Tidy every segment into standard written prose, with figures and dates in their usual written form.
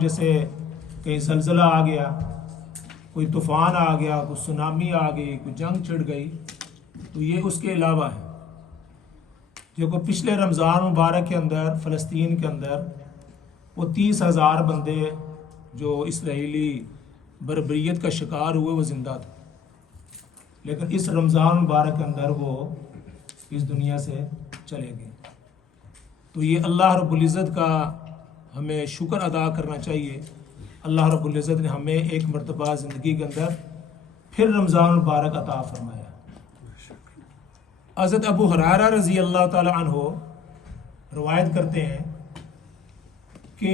جیسے کہیں زلزلہ آ گیا، کوئی طوفان آ گیا، کوئی سونامی آ گئی، کوئی جنگ چھڑ گئی، تو یہ اس کے علاوہ ہے۔ جو کہ پچھلے رمضان مبارک کے اندر فلسطین کے اندر وہ 30,000 بندے جو اسرائیلی بربریت کا شکار ہوئے وہ زندہ تھے، لیکن اس رمضان مبارک کے اندر وہ اس دنیا سے چلے گئے۔ تو یہ اللہ رب العزت کا ہمیں شکر ادا کرنا چاہیے۔ اللہ رب العزت نے ہمیں ایک مرتبہ زندگی کے اندر پھر رمضان مبارک عطا فرمایا۔ حضرت ابو ہریرہ رضی اللہ تعالی عنہ روایت کرتے ہیں کہ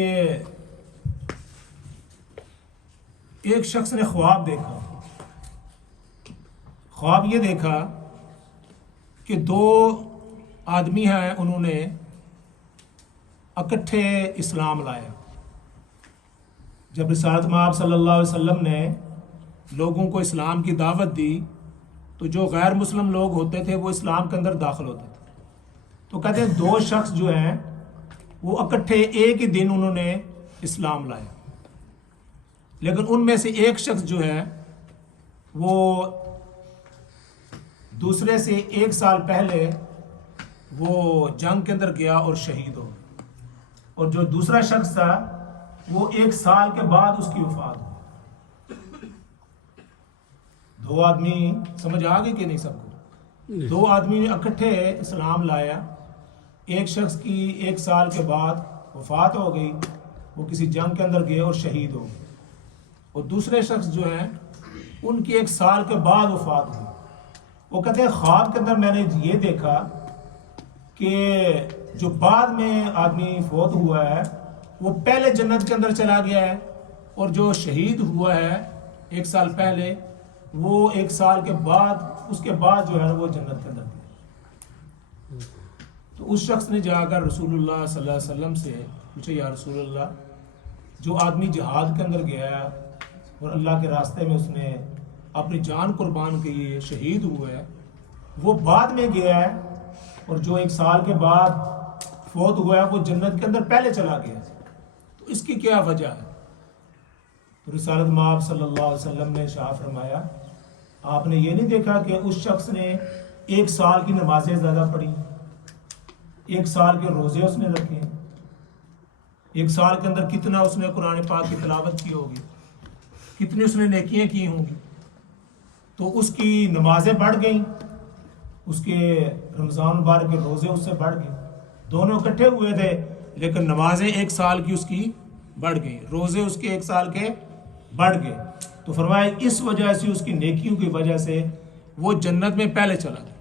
ایک شخص نے خواب دیکھا۔ خواب یہ دیکھا کہ 2 آدمی ہیں، انہوں نے اکٹھے اسلام لایا۔ جب رسالت مآب صلی اللہ علیہ وسلم نے لوگوں کو اسلام کی دعوت دی تو جو غیر مسلم لوگ ہوتے تھے وہ اسلام کے اندر داخل ہوتے تھے۔ تو کہتے ہیں 2 شخص جو ہیں وہ اکٹھے ایک ہی دن انہوں نے اسلام لایا، لیکن ان میں سے ایک شخص جو ہے وہ دوسرے سے 1 سال پہلے وہ جنگ کے اندر گیا اور شہید ہو، اور جو دوسرا شخص تھا وہ 1 سال کے بعد اس کی وفات ہوئی۔ 2 آدمی سمجھ آ گئی کہ نہیں سب کو؟ 2 آدمی نے اکٹھے اسلام لایا، ایک شخص کی 1 سال کے بعد وفات ہو گئی، وہ کسی جنگ کے اندر گئے اور شہید ہو گئے، اور دوسرے شخص جو ہیں ان کی 1 سال کے بعد وفات ہوئی۔ وہ کہتے ہیں خواب کے اندر میں نے یہ دیکھا کہ جو بعد میں آدمی فوت ہوا ہے وہ پہلے جنت کے اندر چلا گیا ہے، اور جو شہید ہوا ہے 1 سال پہلے وہ 1 سال کے بعد اس کے بعد جو ہے وہ جنت کے اندر گیا۔ تو اس شخص نے جا کر رسول اللہ صلی اللہ علیہ وسلم سے پوچھا، یا رسول اللہ، جو آدمی جہاد کے اندر گیا اور اللہ کے راستے میں اس نے اپنی جان قربان کی شہید ہوا ہے، وہ بعد میں گیا ہے، اور جو 1 سال کے بعد فوت ہوا ہے وہ جنت کے اندر پہلے چلا گیا، تو اس کی کیا وجہ ہے؟ تو رسالت مآب صلی اللہ علیہ وسلم نے ارشاد فرمایا، آپ نے یہ نہیں دیکھا کہ اس شخص نے 1 سال کی نمازیں زیادہ پڑھی، 1 سال کے روزے اس نے رکھے، 1 سال کے اندر کتنا اس نے قرآن پاک کی تلاوت کی ہوگی، کتنی اس نے نیکیاں کی ہوں گی، تو اس کی نمازیں بڑھ گئیں، اس کے رمضان مبارک کے روزے اس سے بڑھ گئے۔ دونوں اکٹھے ہوئے تھے لیکن نمازیں 1 سال کی اس کی بڑھ گئیں، روزے اس کے 1 سال کے بڑھ گئے۔ تو فرمایا اس وجہ سے، اس کی نیکیوں کی وجہ سے وہ جنت میں پہلے چلا گیا۔